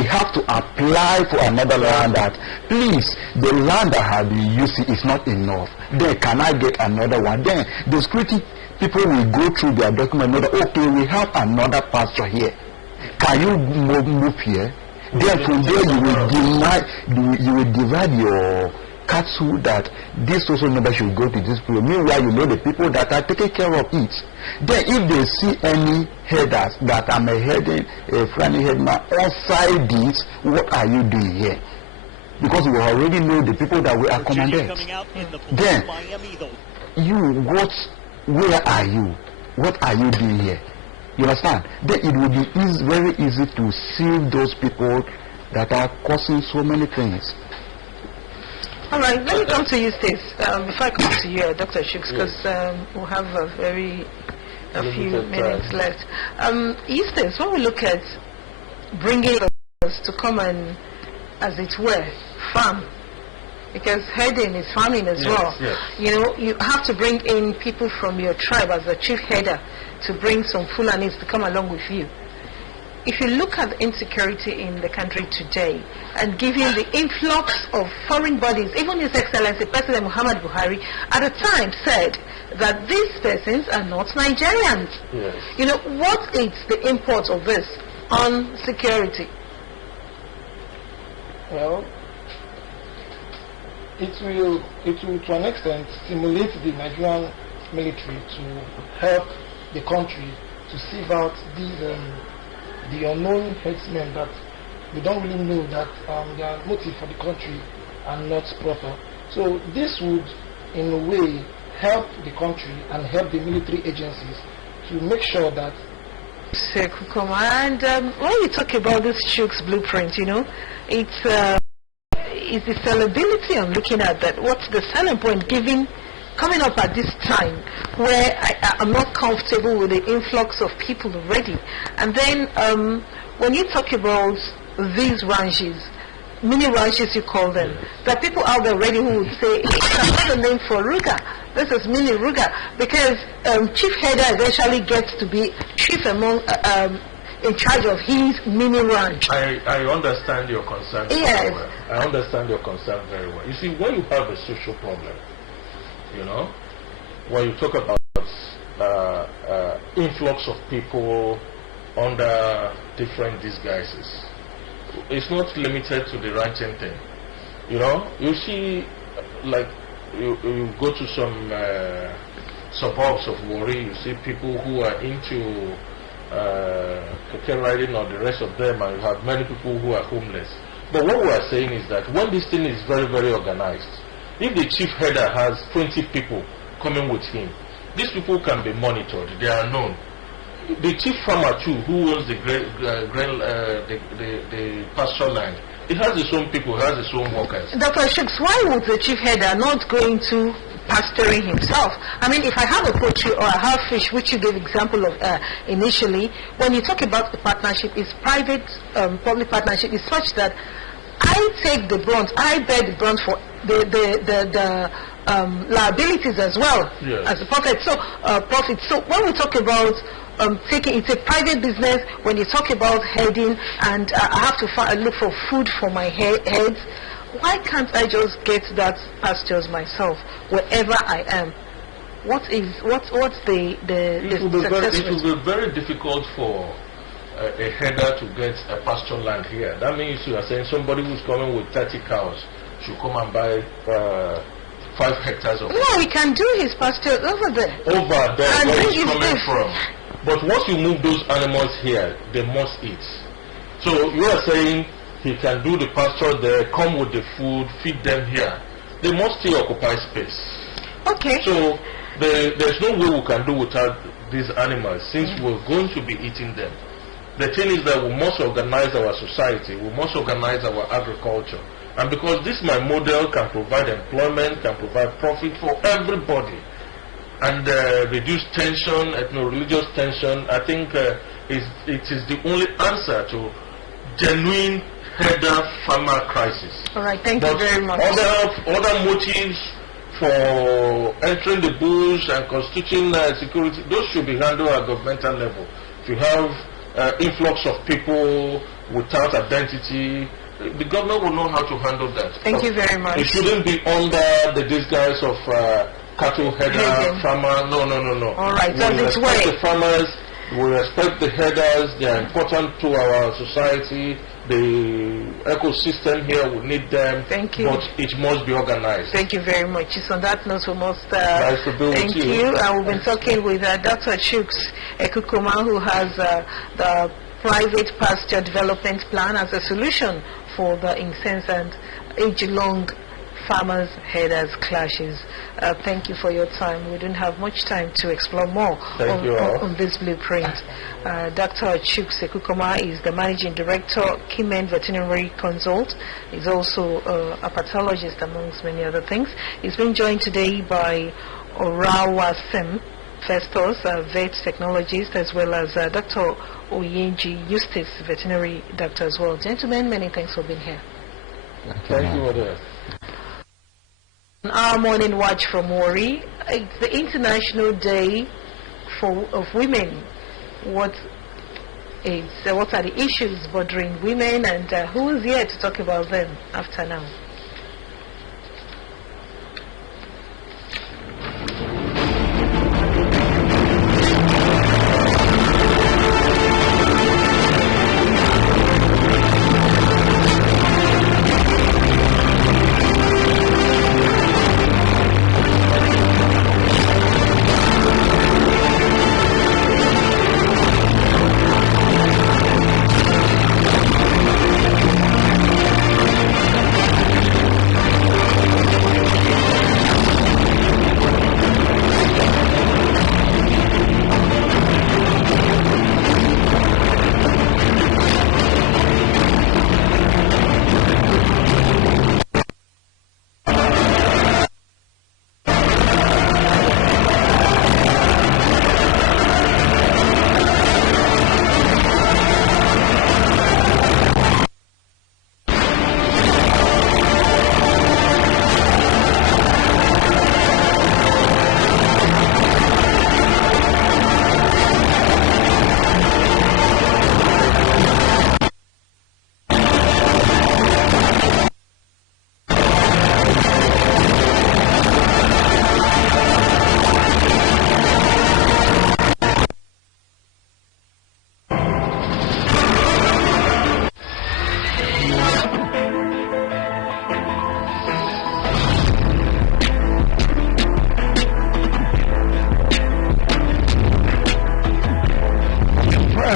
he have to apply for another land that, please, the land that has been used is not enough. Then can I get another one? Then the security people will go through their document and know that, okay, we have another pasture here. Can you move here? Then from there you will divide your cattle that this social number should go to this people. Meanwhile, you know the people that are taking care of it. Then if they see any headers that I'm a friendly headman outside this, what are you doing here? Because we already know the people that we are commanded. Then where are you? What are you doing here? You understand? Then it will be very easy to see those people that are causing so many things. All right, let me come to you, Stace. Before I come to you, Dr. Shooks, because we'll have a few minutes left. Stace, when we look at bringing us to come and, as it were, farm, because herding is farming as well. Yes. You know, you have to bring in people from your tribe as a chief herder to bring some Fulanis to come along with you. If you look at the insecurity in the country today, and given the influx of foreign bodies, even His Excellency President Muhammad Buhari at the time said that these persons are not Nigerians. Yes. You know, what is the import of this on security? Well, it will to an extent stimulate the Nigerian military to help the country to sieve out these the unknown headsmen that we don't really know that their motive for the country are not proper. So this would, in a way, help the country and help the military agencies to make sure that. And when you talk about this Shooks blueprint, you know, it's the sellability I'm looking at. That what's the selling point coming up at this time where I'm not comfortable with the influx of people already. And then when you talk about these ranches, mini ranches you call them, there are people out there already who would say, it's another name for Ruga. This is mini Ruga, because chief herder eventually gets to be chief among in charge of his mini ranch. I understand your concern very well. I understand your concern very well. You see, when you have a social problem, you know, when you talk about influx of people under different disguises, it's not limited to the ranching thing. You know, you see, like, you go to some suburbs of Warri, you see people who are into keke riding or the rest of them, and you have many people who are homeless. But what we are saying is that when this thing is very, very organized, if the chief herder has 20 people coming with him, these people can be monitored. They are known. The chief farmer too, who owns the pasture land, he has his own people, he has his own workers. Dr. Shooks, why would the chief herder not go into pasturing himself? I mean, if I have a poultry or I have fish, which you gave example of initially, when you talk about the partnership, it's private, public partnership, is such that I take the brunt, I bear the brunt for the liabilities as well, yes, as a profit. So when we talk about it's a private business. When you talk about herding and I have to look for food for my heads, why can't I just get that pastures myself wherever I am? What's the it will be very difficult for a herder to get a pasture land here. That means you are saying somebody who's coming with 30 cows should come and buy 5 hectares of land. No, he can do his pasture over there. Over there, and where he's coming from. But once you move those animals here, they must eat. So you are saying he can do the pasture there, come with the food, feed them here. They must still occupy space. Okay. So there's no way we can do without these animals, since we're going to be eating them. The thing is that we must organize our society, we must organize our agriculture. And because this my model can provide employment, can provide profit for everybody, and reduce tension, ethno-religious tension, I think it is the only answer to genuine herder-farmer crisis. All right, thank you very much. Other motives for entering the bush and constituting security, those should be handled at governmental level. If you have influx of people without identity. The governor will know how to handle that. Thank you very much. It shouldn't be under the disguise of cattle header, farmer. No. All right, We that's its respect way. the farmers. We respect the headers. They are important to our society. The ecosystem here, we need them. Thank you. But it must be organized. Thank you very much. It's on that note we must Nice to be with thank you. you. We've been talking with Dr. Chuks Ekukuma, who has the private pasture development plan as a solution for the incessant age-long farmers headers clashes. Thank you for your time. We don't have much time to explore more on this blueprint. Dr. Chuks Ekukuma is the managing director, Kimen Veterinary Consult. He's also a pathologist amongst many other things. He's been joined today by Orawasem Festus, vet technologist, as well as Dr. Oyenji Eustace, veterinary doctor as well. Gentlemen, many thanks for being here. Thank you, Madam. Our morning watch from Wari. It's the International Day of Women. What are the issues bothering women, and who is here to talk about them after now?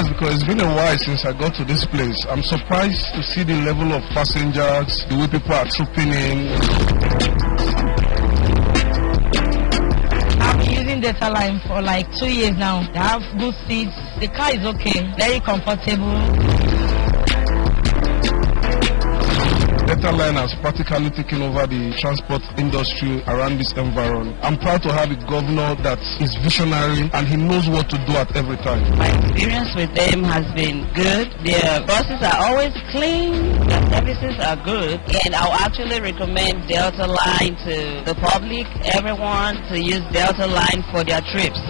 Because it's been a while since I got to this place. I'm surprised to see the level of passengers, the way people are trooping in. I've been using Data Line for like 2 years now. They have good seats. The car is okay, very comfortable. Data Line has practically taken over the transport industry around this environment. I'm proud to have a governor that is visionary and he knows what to do at every time. My experience with them has been good. Their buses are always clean. Their services are good. And I'll actually recommend Delta Line to the public, everyone, to use Delta Line for their trips.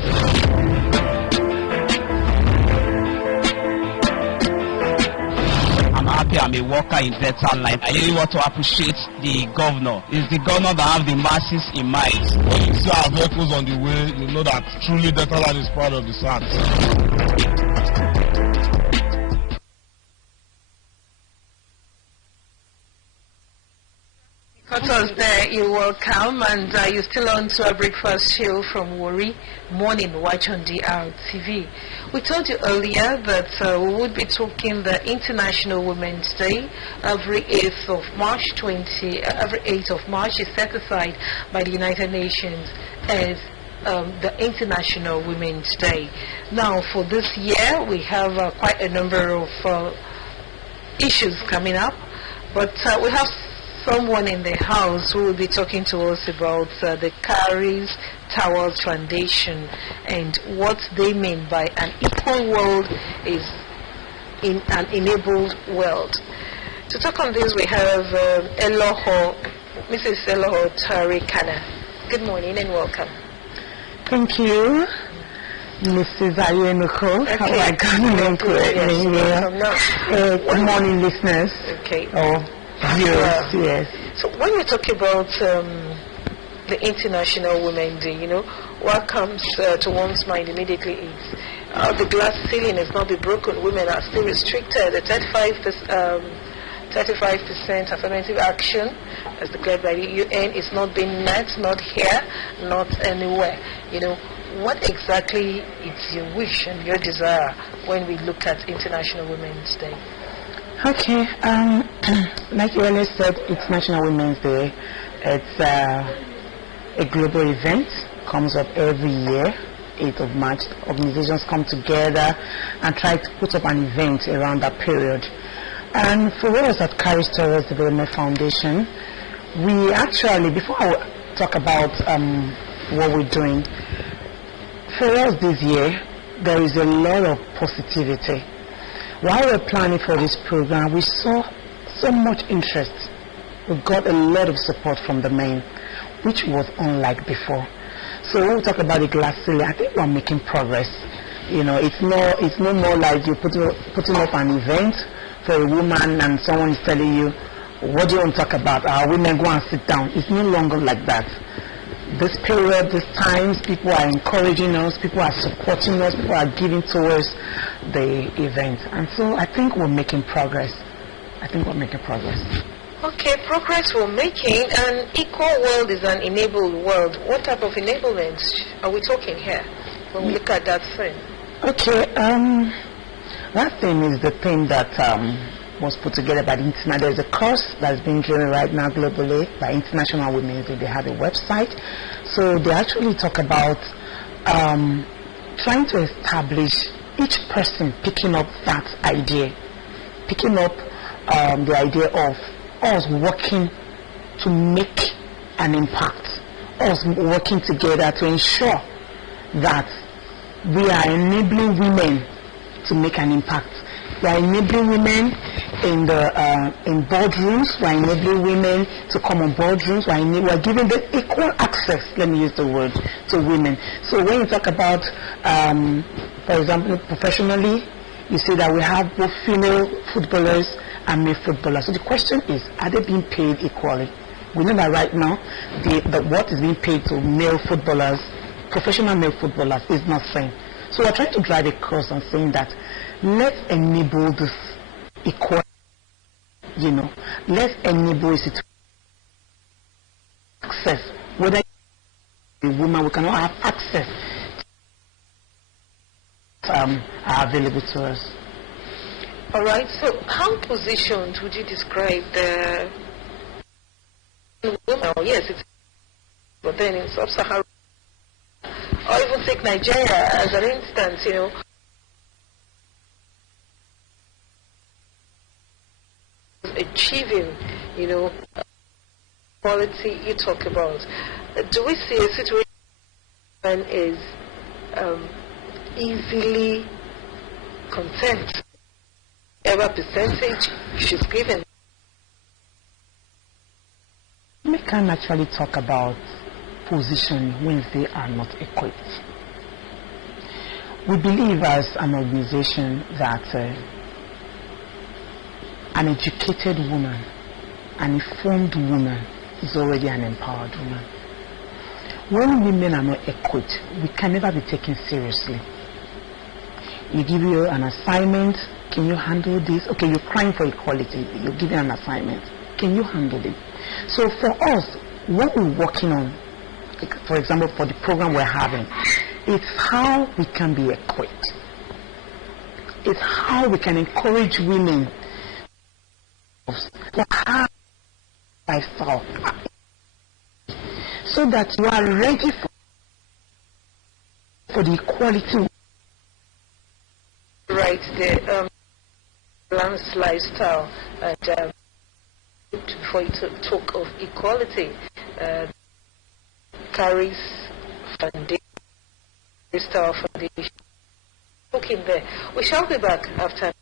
I'm a worker in Delta Line. I really want to appreciate the governor. It's the governor that have the masses in mind. When you see our vehicles on the way, you know that truly Delta Line is proud of the SAT. Cut us there, you're welcome, and you're still on to our breakfast show from Wari Morning Watch on DRTV. We told you earlier that we would be talking the International Women's Day. Every 8th of March is set aside by the United Nations as the International Women's Day. Now, for this year, we have quite a number of issues coming up, but we have someone in the house who will be talking to us about the Caris Towers Foundation and what they mean by an equal world is in an enabled world. To talk on this, we have Mrs. Eloho Tarikana. Good morning and welcome. Thank you. Mrs. Ayenuko. How I got the name correctly. Good morning, listeners. Okay. Oh, viewers, yes. So when we talk about the International Women's Day, you know, what comes to one's mind immediately is the glass ceiling has not been broken. Women are still restricted. The 35% affirmative action, as declared by the UN, is not being met, not here, not anywhere. You know, what exactly is your wish and your desire when we look at International Women's Day? Okay, like you already said, it's National Women's Day. It's a global event, comes up every year, 8th of March. Organizations come together and try to put up an event around that period. And for us at Courage Towards Development Foundation, we actually, before I talk about what we're doing, for us this year, there is a lot of positivity. While we're planning for this program, we saw so much interest. We got a lot of support from the men, which was unlike before. So when we talk about the glass ceiling, I think we're making progress. You know, it's no more like you're putting up an event for a woman and someone is telling you, what do you want to talk about? Women, go and sit down. It's no longer like that. This period, these times, people are encouraging us, people are supporting us, people are giving towards the event. And so I think we're making progress. Okay, progress we're making. An equal world is an enabled world. What type of enablement are we talking here when we look at that thing? Okay, that thing is the thing that was put together by the International. There's a course that's being driven right now globally by International Women's Day. They have a website. So they actually talk about trying to establish each person picking up that idea, picking up the idea of us working to make an impact, us working together to ensure that we are enabling women to make an impact. We are enabling women in boardrooms. We are enabling women to come on boardrooms. We are giving them equal access, let me use the word, to women. So when you talk about, for example, professionally, you see that we have both female footballers and male footballers. So the question is, are they being paid equally? We know that right now, what is being paid to male footballers, professional male footballers, is not same. So we're trying to drive across and saying that let's enable this equality, you know, let's enable it to access, whether a woman, we cannot have access are available to us. All right, so how positioned would you describe the woman? Yes, it's, but then in sub-Saharan, or even take Nigeria as an instance, you know, achieving, you know, quality you talk about. Do we see a situation when is easily content? Ever percentage she's given? We can actually talk about position when they are not equipped. We believe as an organization that an educated woman, an informed woman is already an empowered woman. When women are not equipped, we can never be taken seriously. You give you an assignment, can you handle this? Okay, you're crying for equality, you're given an assignment, can you handle it? So for us, what we're working on, for example, for the program we're having, it's how we can be equipped. It's how we can encourage women to have lifestyle so that you are ready for the equality. Right, the balanced lifestyle. And before you talk of equality, Carries Foundation, Lifestyle Foundation. Okay, there. We shall be back after